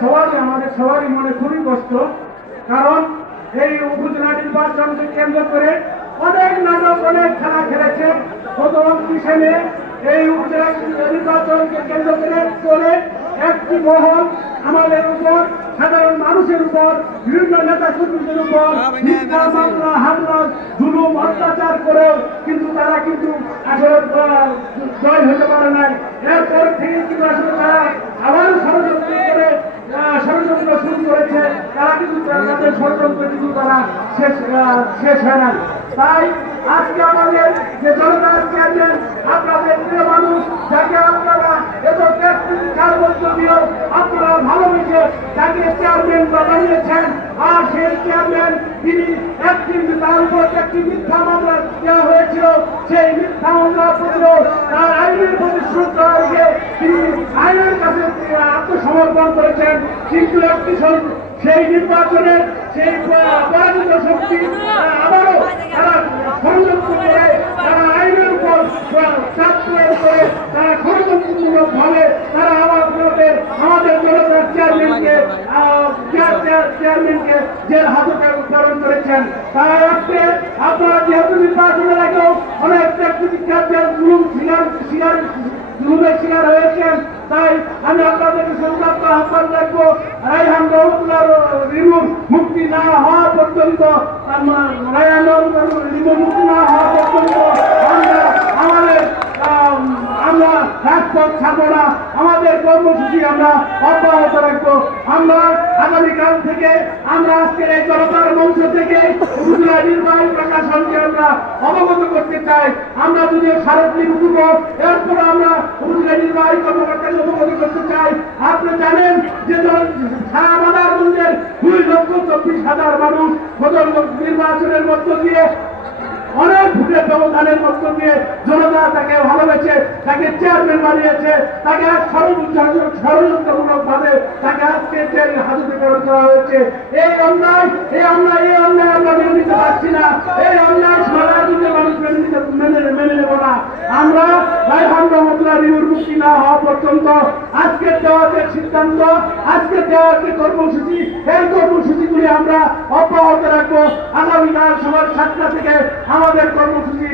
সবারই, আমাদের সবারই মনে খুবই কষ্ট। কারণ এই উপজেলা নির্বাচনকে কেন্দ্র করে অনেক নাটক, অনেক খেলা খেলেছে। গত উনত্রিশে মে এই উপজেলা নির্বাচনকে কেন্দ্র করে করে একটি মহল আমাদের উপর, সাধারণ মানুষের উপর, বিভিন্ন নেতা কর্মীদের উপর মিথ্যা মামলা, হামলা, জুলুম, অত্যাচার করেও কিন্তু তারা কিন্তু আসলে জয় হতে পারে নাই। এরপর থেকে কিন্তু আসলে তারা আবারও ষড়যন্ত্র করে আহ, ষড়যন্ত্র শুরু করেছে তারা তাদের ষড়যন্ত্র কিন্তু তারা শেষ শেষ হয় না। তাই আজকে আমাদের যে জনতার চেয়ারম্যান, আপনাদের প্রিয় মানুষ, যাকে আপনারা এত কার মধ্য দিয়েও আপনারা ভালোবেসে তাকে চেয়ারম্যান বানিয়েছেন, আর সেই চেয়ারম্যান তিনি একটি তার উপর একটি মিথ্যা মামলা দেওয়া হয়েছিল। সেই মিথ্যা মামলা পত্র তার আইনের প্রতি রেখে তিনি আইনের কাছে আত্মসমর্পণ করেছেন কিন্তু একটি সেই নির্বাচনে সেই পরাজিত শক্তি আবারও তারা ষড়যন্ত্র করে, তারা আইনের উপর চাপ প্রয়োগ করে তারা ষড়যন্ত্রমূলক ভাবে তারা আবার আমাদের আমাদের জনতার চেয়ারম্যানকে চেয়ার- চেয়ার- চেয়ারম্যানকে জেল হাজতে প্রেরণ করেছেন। তাই আজকে আপনারা যেহেতু নির্বাচনের আগেও অনেক ব্যক্তি জুলুম শিকার শিকার জুলুমের শিকার হয়েছেন, তাই আমি আপনাদেরকে সংক্রান্ত আহ্বান রাখব রায়হান রহমতুল্লাহ রিমুভ মুক্তি না হওয়া পর্যন্ত রায়হান রিমুভ মুক্তি না হওয়া পর্যন্ত আমাদের আমরা রাজপথ ছাড়বো না, আমাদের কর্মসূচি আমরা অব্যাহত রাখব। আমরা আগামীকাল থেকে, আমরা আজকের এই জনতার মঞ্চ থেকে উপজেলা নির্বাহী প্রশাসনকে আমরা অবগত করতে চাই। আমরা যদি স্মারকলিপি দিব এরপর আমরা উপজেলা নির্বাহী কর্মকর্তাকে অবগত করতে চাই। আপনি জানেন যে সারা বাজারগঞ্জের দুই লক্ষ চব্বিশ হাজার মানুষ নির্বাচনের মধ্য দিয়ে অনেক ভোটের ব্যবধানের মধ্য দিয়ে জনতা তাকে ভালোবেসে, তাকে চেয়ারম্যান বানিয়েছে, তাকে আজ ষড়যন্ত্রমূলক ভাবে তাকে আজকে হাজতে করা হয়েছে। এই অন্যায় এই অন্যায় এই অন্যায় আমরা মেনে নিতে পারছি না। এই অন্যায় সারা দিতে মানুষ মেনে নিতে মেনে মেনে নেব না। আমরা রায়হান রহমতুল্লাহ রিউর মুক্তি না হওয়া পর্যন্ত আজকে দেওয়া যে সিদ্ধান্ত আজকে দেওয়া যে কর্মসূচি, এই কর্মসূচিগুলি আমরা অব্যাহত রাখব। আগামীকাল সবার সাতটা থেকে আমাদের কর্মসূচি